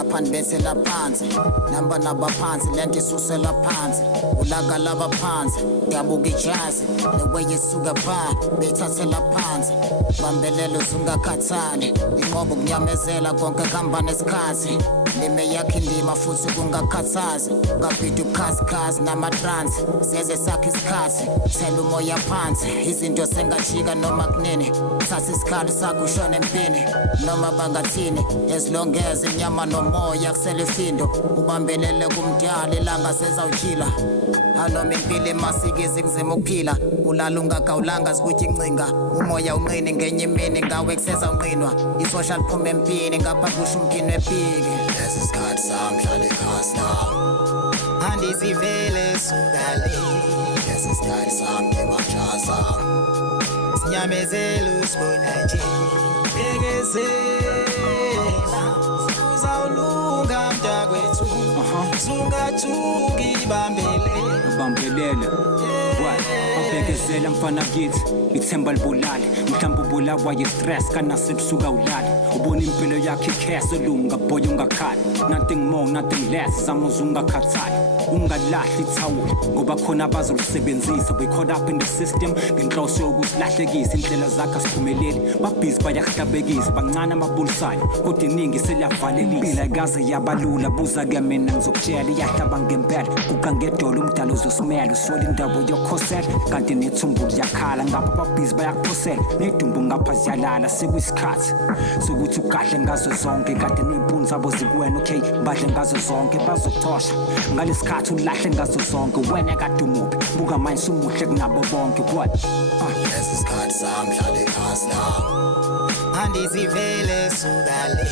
ngaphandle bese laphansi namba nabaphansi lento isusela phansi ulaka labaphansi dabuka ijazi the way isuka pha bethathela phansi bambelelo zungakhathali inqobo kunyamezela konke kuhamba nesikhathi lime yakhe indima futhi kungakhathazi ngabhida ukhazikhazi namatrans seze sakhe isikhathi thela umoya phansi izinto sengajika noma kunini thatha isikhali sakho ushone empini noma bangathini as long as inyama nomoya kusele ifindo ubambelele kumdala ilanga sezawujila hanoma impilo emasikizi kunzima ukuphila ulala ungagawulanga sikuthi incinga umoya unqini ngenye imini ngawe kuseza unqinwa isocial phuma empini ngapha kusho umphini wepiki lesi sikhathi sami hlale khasi nami andizivele sukale lesi sikhathi sami ngemajasa sinyamezela usibona nje bekezela uzawulunga mntakwethu sungathuki bambelela abekezela mfana kithi ithemba libulali mhlawumbe ubulawa yi-stress kanasebusuka ulali ubona impilo yakhe ikheso lunga boy ungakhali nothing more nothing less zamuza ungakhathali ungalahli ithawula ngoba khona abazolisebenzisa we caught up in the system ngenhloso yokusilahlekisa indlela zakhe asiphumeleli babhizi bayahlabekisa bancane amabulisayo kodwa iningi seliyavalelisa impilo ayikaze yabalula buza ke mina ngizokutshela iyahlaba ngempela kukangedolo umdala uzosimela usola indawo yokhosela kanti nethumbu liyakhala ngapha babhizi bayakuphosela nedumbu ngapha ziyalala sekuyisikhathi sokuthi ugahle ngazo zonke kade ney'mpunzi zabo zikuwena okay badle ngazo zonke bazokuthosha ngalesikhathi ulahle ngazo zonke wena kade umuphi buka manje sumuhle kunabo bonke what lesi sikhathi sami hlale khasi nami andizivele sukale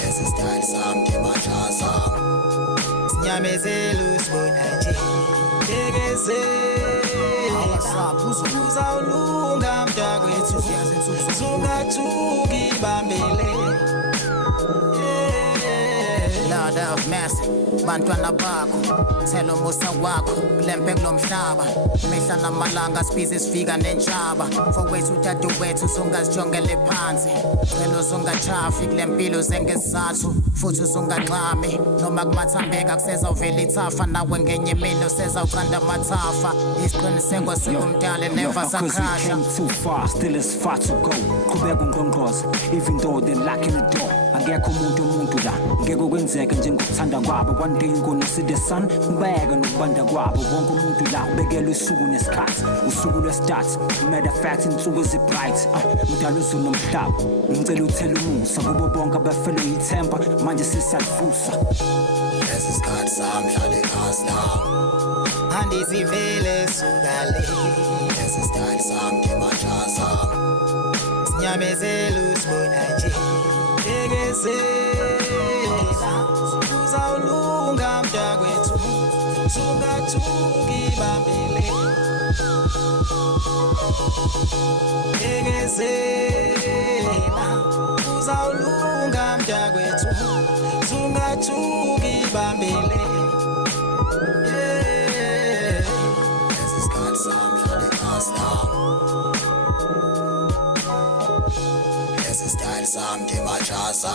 lesi sikhathi sami ngemajasa sinyamezela usibona nje bekezela uzawulunga mntakwethu sungathuki bambele Lord of mercy bantwana bakho thela umusa wakho kulempe kulomhlaba mihla namalanga sibhizi sifika nenhlaba fokwethu udadewethu sungazijongele phansi cela uzungachafi kulempilo zengesizathu futhi uzunganxami noma kumathambeka kusezawuvela ithafa nawe ngenye imini usezawucanda amathafa isiqiniseko sikumdala never sakhasha too far still is far to go qhubeka ungqongqoza even though they lock in the door akekho umuntu la ngeke kwenzeke njengokuthanda kwabo one day ingona see the sun ubeke nokubanda kwabo wonke umuntu la ubekelwe usuku nesikhathi usuku lwestart matter of fact insuku ezibright udala uzulu nomhlaba ngicela uthele umusa kubo bonke abafele ithemba manje sisiyavusa lesi sikhathi sami hlale khasi nami andizivele sukale lesi sikhathi sami ngemajasa sinyamezela usibona nje bekezela uzawulunga mntakwethu sungathuki bambele bekezela uzawulunga mntakwethu sungathuki bambele lesi sikhathi sami hlale khasi nami lesi sikhathi sami ngemajasa